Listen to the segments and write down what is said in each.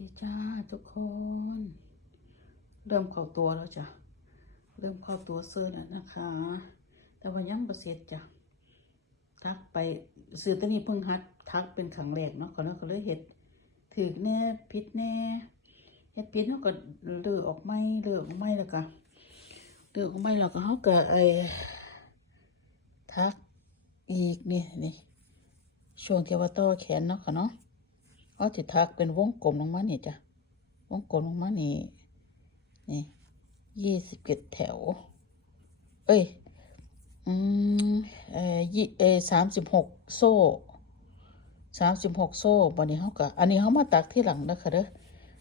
ดีจ้าทุกคน เริ่มเข้าตัวแล้วจ้ะ เริ่มเข้าตัวเสื้อแล้วนะคะ แต่ว่ายังประเสร็จจ้ะ ทักไปสื่อตัวนี้เพิ่งหัดทักเป็นครั้งแรกเนาะก็เนาะก็เลยเห็ดถือแน่พิษแน่เฮ็ดพิษเนาะก็เลือกออกไม่เลือกออกไม่แล้วก็เลือกออกไม่แล้วก็เขาก็ไอ้ทักอีกนี่นี่ช่วงที่ว่าต่อแขนเนาะค่ะเนาะ เขาจะทักเป็นวงกลมลงมานี่จ้ะ วงกลมลงมานี่ นี่ยี่สิบเจ็ดแถว เอ้ย อืม เอ่อยี่เอสามสิบหกโซ่สามสิบหกโซ่บันนี้เขาก็อันนี้เขามาตักที่หลังนะคะเด้อ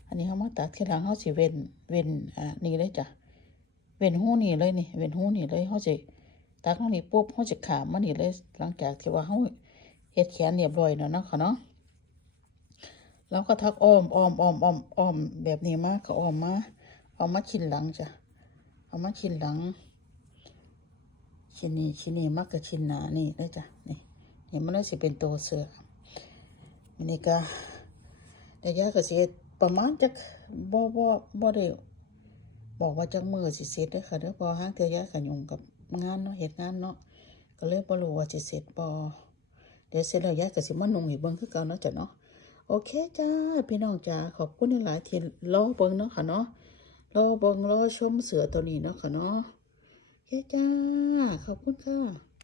อันนี้เขามาตักที่หลังเขาสิเว้น เว้น อ่า นี่เลยจ้ะ เว้นหู้นี่เลยนี่ เว้นหู้นี่เลยเขาสิตักตรงนี้ปุ๊บเขาจะขามมานี่เลย หลังจากที่ว่าเขาเฮ็ดแขนเรียบร้อยเนาะค่ะเนาะ แล้วก็ทักอ้อมอ้อมอ้อมอ้อมอ้อมแบบนี้มากก็อ้อมมาเอามาชินหลังจ้ะเอามาชินหลัง ชิ้นนี้ชิ้นนี้มักกับชิ้นหนานี่ได้จ้ะนี่นี่มันเลยสิเป็นตัวเสือมันนี่ก็แต่ยาก็สิประมาณจักบ่บ่บ่ได้บอกว่าจักมือสิเสร็จเด้ค่ะเด้อพอห้างเทียาก็ยุ่งกับงานเนาะเฮ็ดงานเนาะก็เลยบ่รู้ว่าสิเสร็จบ่เดี๋ยวเสร็จแล้วยายก็สิมานุ่งให้เบิ่งคือเก่าเนาะจ้ะเนาะ โอเคจ้า พี่น้องจ้าขอบคุณหลายที่รอเบิ้งเนาะค่ะเนาะรอเบิ้งรอชมเสือตัวนี้เนาะค่ะเนาะโอเคจ้า ขอบคุณค่ะ